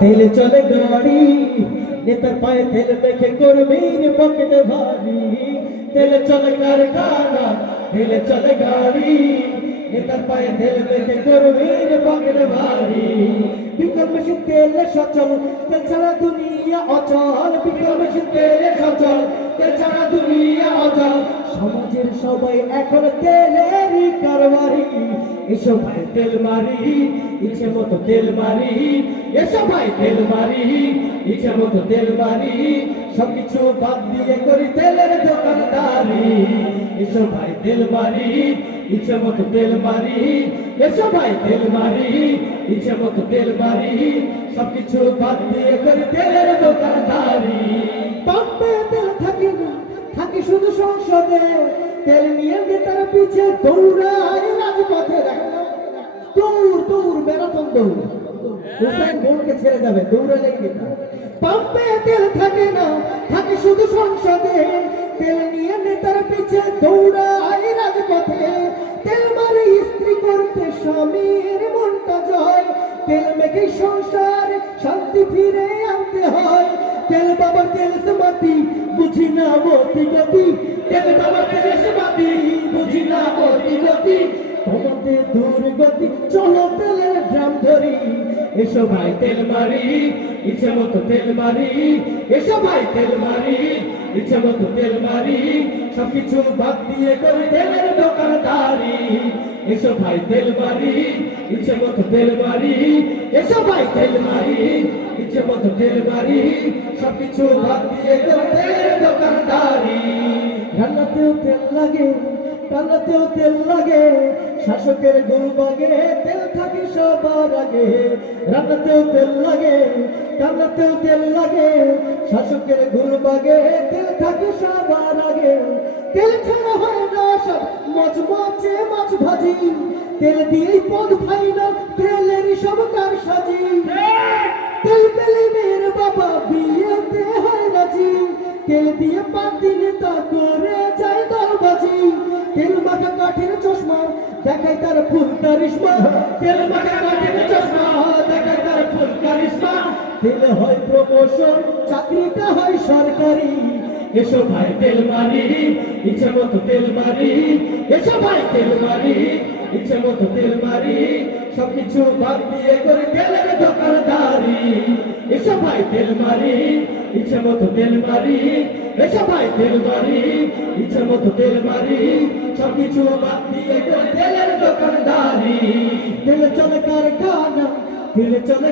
তেল চলে গাড়ি নেতার পায়ে তেল মেখে কর্মীর পকেটে ভারী তেল চলে কারখানা তেল চলে গাড়ি নেতার পায়ে তেল মেখে কর্মীর পকেটে ভারী বিকল মেশিন তেলে সচল তেল ছাড়া দুনিয়া অচল বিকল মেশিন তেলে সচল তেল ছাড়া দুনিয়া অচল সমাজের সবাই এখন তেলেরই কারবারি এসো ভাই তেল মারি ইচ্ছে মতো তেল মারি এসো ভাই তেল মারি ইচ্ছে মতো তেল মারি সবকিছু বাদ দিয়ে করি তেলের দোকানদারি এসো ভাই তেল মারি ইচ্ছে মতো তেল মারি এসো ভাই তেল মারি ইচ্ছে মতো তেল মারি সবকিছু বাদ দিয়ে করি তেলের দোকানদারি পাম্পে তেল থাকে না থাকে শুধু সংসদে তেল নিয়ে নেতার পিছে দৌড়ায় রাজপথে দৌড় দৌড় ম্যারাথন দৌড় উসাইন বোল্টকে ছেড়ে যাবে দৌড়ালেই নেতা পাম্পে তেল থাকে না থাকে শুধু সংসদে তেল নিয়ে নেতার পিছে দৌড়ায় রাজপথে তেল মারে স্ত্রী করতে স্বামীর মনটা জয় তেল মেখে সংসার শান্তি ফিরে আনতে হয় তেল বাবার তেল সমাধি বুঝি না মতি গতি তেল বাবার তেল সমাধি বুঝি না মতি গতি তোমাতে দূর গতি চলো তেলের ড্রাম ধরি এসো ভাই তেল মারি ইচ্ছে মতো তেল মারি এসো ভাই তেল মারি ইচ্ছে মতো তেল মারি সবকিছু বাদ দিয়ে করে তেলের দোকানদারি এসো ভাই তেল মারি ইচ্ছে মতো তেল মারি এসো ভাই তেল মারি ইচ্ছে মতো তেল মারি সবকিছু বাদ দিয়ে করে তেলের দোকানদারি রান্নাতেও তেল লাগে কান্নাতেও তেল লাগে শাসকের গুলবাগে তেল থাকে সবার আগে রান্নাতেও তেল লাগে কান্নাতেও তেল লাগে শাসকের গুলবাগে তেল থাকে সবার আগে তেল ছাড়া হয় না সব মচমচে মাছ ভাজি তেল দিয়েই পদ খাই না তেলেরই সব কার সাজি তেল পেলে মেয়ের বাবা বিয়েতে হয় রাজি তেল দিয়ে পাতি নেতা করে যায় দলবাজি তেল মাখা কাঠের চশমা দেখায় তার ফুল কারিশমা তেল মাখা কাঠের চশমা দেখায় তার ফুল কারিশমা তেল হয় প্রমোশন চাকরিটা হয় সরকারি এসো ভাই তেল মারি ইচ্ছে মতো তেল মারি এসো ভাই তেল মারি ইচ্ছে মতো তেল মারি সবকিছু বাদ দিয়ে করে তেলের দোকানদারি এসো ভাই তেল মারি ইচ্ছে মতো তেল মারি এসো ভাই তেল মারি ইচ্ছে মতো তেল মারি সবকিছু বাদ দিয়ে করে তেলের দোকানদারি তেল চলে কারখানা তেল চলে